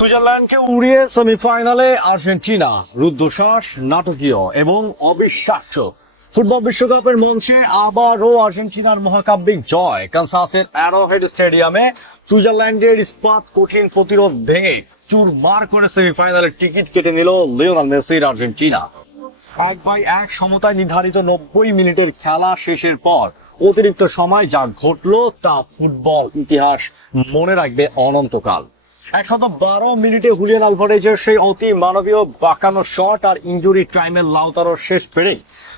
সুইজারল্যান্ডকে উড়িয়ে সেমিফাইনালে আর্জেন্টিনা, রুদ্ধশ্বাস, নাটকীয় এবং অবিশ্বাস্য। ফুটবল বিশ্বকাপের মঞ্চে আবারও আর্জেন্টিনার মহাকাব্যিক জয়। কানসাসের অ্যারোহেড স্টেডিয়ামে সুইজারল্যান্ডের ইস্পাত কঠিন প্রতিরোধ ভেঙে চুরমার করে সেমিফাইনালের টিকিট কেটে নিল লিওনেল মেসির আর্জেন্টিনা। 1-1 সমতায় নির্ধারিত 90 মিনিটের খেলা শেষের পর অতিরিক্ত সময় যা ঘটল তা ফুটবল ইতিহাস মনে রাখবে অনন্তকাল। 112 মিনিটে হুলিয়ান আলভারেজের সেই অতি মানবীয় বাঁকানো শট আর ইনজুরি টাইমের লাউতারো শেষ পেরে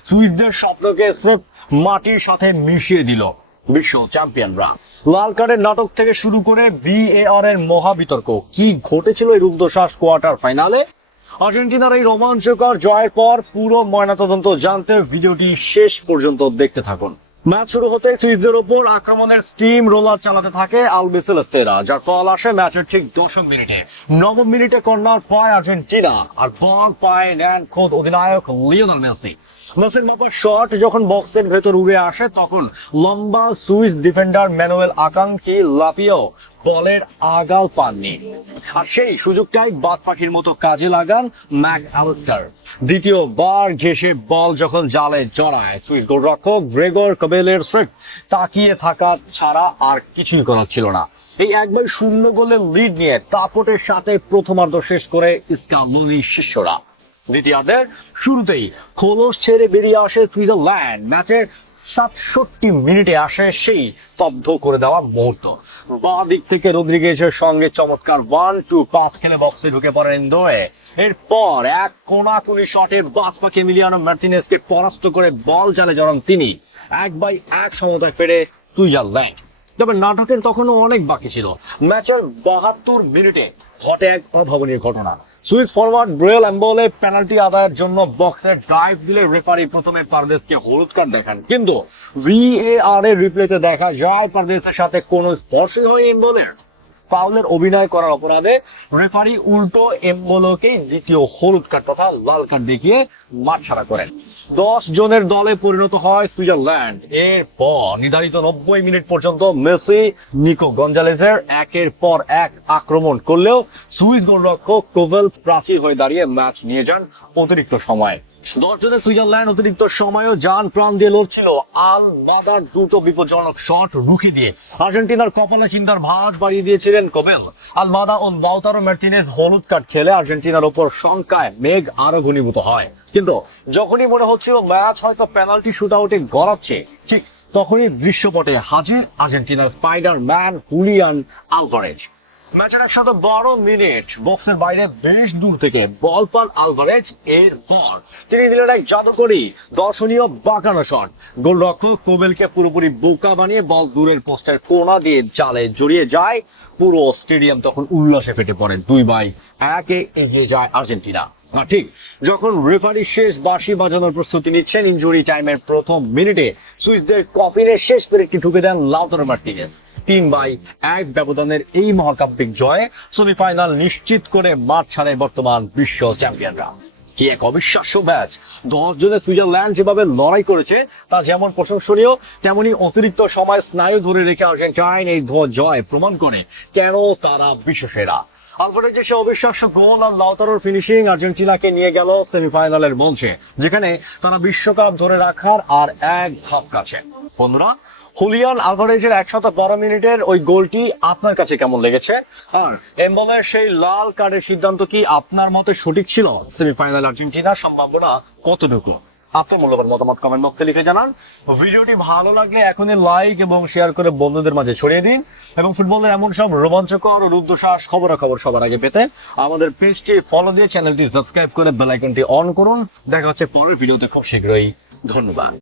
সুইসদের স্বপ্নকে স্রোত মাটির সাথে মিশিয়ে দিল বিশ্ব চ্যাম্পিয়নরা। লাল কার্ডের নাটক থেকে শুরু করে ভিএআর এর মহাবিতর্ক, কি ঘটেছিল এই রুদ্ধশ্বাস কোয়ার্টার ফাইনালে? আর্জেন্টিনার এই রোমাঞ্চকর জয়ের পর পুরো ময়নাতদন্ত জানতে ভিডিওটি শেষ পর্যন্ত দেখতে থাকুন। ম্যাচ শুরু হতে সুইসদের ওপর আক্রমণের স্টিম রোলার চালাতে থাকে আলবিসেলেস্তেরা, যার ফল আসে ম্যাচের ঠিক 10 মিনিটে। 9 মিনিটে কর্নার পায় আর্জেন্টিনা আর বল পায় নেন খোদ অধিনায়ক লিওনেল মেসি। মেসির মাপা শট যখন বক্সের ভেতর উড়ে আসে তখন লম্বা সুইস ডিফেন্ডার ম্যানুয়েল আকাঙ্ক্ষী লাফিয়েও বলের আগাল পাননি, আর সেই সুযোগটাই বাদ পাখির মতো কাজে লাগান ম্যাক অ্যালিস্টার। দ্বিতীয়বার ঘেঁষে বল যখন জালে জড়ায়, সুইস গোলরক্ষক গ্রেগর কবেলের স্রেফ তাকিয়ে থাকা ছাড়া আর কিছুই করার ছিল না। এই 1-0 গোলের লিড নিয়ে দাপটের সাথে প্রথমার্ধ শেষ করে স্কালোনি শিষ্যরা। দ্বিতীয়ার্ধের শুরুতেই খোলস ছেড়ে বেরিয়ে আসে সুইজারল্যান্ড। ম্যাচের 67 মিনিটে আসে সেই স্তব্ধ করে দেওয়া মুহূর্ত। বাঁ দিক থেকে রদ্রিগেজের সঙ্গে চমৎকার 1-2 পাস খেলে বক্সে ঢুকে পড়েন দোয়ে। এরপর এক কোনাকুনি শটে বাস পাখি এমিলিয়ানো মার্টিনেজকে পরাস্ত করে বল জালে জড়ান তিনি। 1-1 সমতায় ফেরে সুইজারল্যান্ড। তবে নাটকের তখনও অনেক বাকি ছিল। ম্যাচের 72 মিনিটে ঘটে এক অভাবনীয় ঘটনা। সুইস ফরওয়ার্ড ব্রেল এম্বলে পেনাল্টি আদায়ের জন্য বক্সের ড্রাইভ দিলে রেফারি প্রথমে পারভেজকে হলুদ কার্ড দেখান, কিন্তু ভিএআর এর রিপ্লেতে দেখা যায় পারভেজের সাথে কোনো স্পর্শই হয়নি এম্বলের। ফাউলের অভিনয় করার অপরাধে রেফারি উল্টো এম্বলোকে দ্বিতীয় হলুদ কার্ড তথা লাল কার্ড দেখিয়ে মাঠ ছাড়া করেন। 10 জনের দলে পরিণত হয় সুইজারল্যান্ড। এরপর নির্ধারিত 90 মিনিট পর্যন্ত মেসি, নিকো গঞ্জালেজের একের পর এক আক্রমণ করলেও সুইস গোলরক্ষক কোভেল প্রাচীর হয়ে দাঁড়িয়ে ম্যাচ নিয়ে যান অতিরিক্ত সময়। 10 জনের সুইজারল্যান্ড অতিরিক্ত সময়ও জান প্রাণ দিয়ে লড়ছিল। আলমাদার দুটো বিপজ্জনক শট রুখে দিয়ে আর্জেন্টিনার কপালে চিন্তার ভাঁজ বাড়িয়ে দিয়েছিলেন কোবেল। আলমাদা ও লাউতারো মার্টিনেজ হলুদ কার্ড খেলে আর্জেন্টিনার ওপর শঙ্কায় মেঘ আরো ঘনীভূত হয়। কিন্তু যখনই মনে হচ্ছিল ম্যাচ হয়তো পেনাল্টি শুটআউটে গড়াচ্ছে, ঠিক তখনই দৃশ্যপটে হাজির আর্জেন্টিনার স্পাইডার ম্যান হুলিয়ান আলভারেজ। ম্যাচের 112 মিনিট বক্সের বাইরে বেশ দূর থেকে বল পান আলভারেজ। এরপর তিনি দিলেন এক জাদুকরী দর্শনীয় বাঁকানো শট। গোলরক্ষক কোবেলকে পুরোপুরি বোকা বানিয়ে বল দূরের পোস্টের কোণা দিয়ে জালে জড়িয়ে যায়। পুরো স্টেডিয়াম তখন উল্লাসে ফেটে পড়ে। 2-1 এগিয়ে যায় আর্জেন্টিনা। আর ঠিক যখন রেফারি শেষ বাঁশি বাজানোর প্রস্তুতি নিচ্ছেন, ইনজুরি টাইমের প্রথম মিনিটে সুইসদের কফিনে শেষ পেরেকটি ঢুকে দেন লাউতারো মার্টিনেজ। 3-1 ব্যবধানের এই মহাকাব্যিক জয়ে সেমিফাইনাল নিশ্চিত করে মাঠ ছাড়ে বর্তমান বিশ্ব চ্যাম্পিয়নরা। কি এক অবিশ্বাস্য ম্যাচ! 10 জনের সুইজারল্যান্ড যেভাবে লড়াই করেছে তা যেমন প্রশংসনীয়, তেমনি অতিরিক্ত সময় স্নায়ু ধরে রেখে আর্জেন্টাইন এই জয় প্রমাণ করে কেন তারা বিশ্বসেরা। আলভারেজের সে অবিশ্বাস্য গোল আর লাউতারোর ফিনিশিং আর্জেন্টিনাকে নিয়ে গেল সেমিফাইনালের মঞ্চে, যেখানে তারা বিশ্বকাপ ধরে রাখার আর এক ধাপ কাছে। বন্ধুরা, হুলিয়ান আলভারেজের 112 মিনিটের ওই গোলটি আপনার কাছে কেমন লেগেছে? আর এমবলের সেই লাল কার্ডের সিদ্ধান্ত কি আপনার মতে সঠিক ছিল? সেমিফাইনাল আর্জেন্টিনার সম্ভাবনা কতটুকু? আপনার মূল্যবান মতামত কমেন্ট বক্সে লিখে জানান। ভিডিওটি ভালো লাগলে এখনই লাইক এবং শেয়ার করে বন্ধুদের মাঝে ছড়িয়ে দিন। এবং ফুটবলের এমন সব রোমাঞ্চকর ও রুদ্ধশ্বাস খবরাখবর সবার আগে পেতে আমাদের পেজটি ফলো দিয়ে চ্যানেলটি সাবস্ক্রাইব করে বেল আইকনটি অন করুন। দেখা হচ্ছে পরের ভিডিওতে খুব শীঘ্রই। ধন্যবাদ।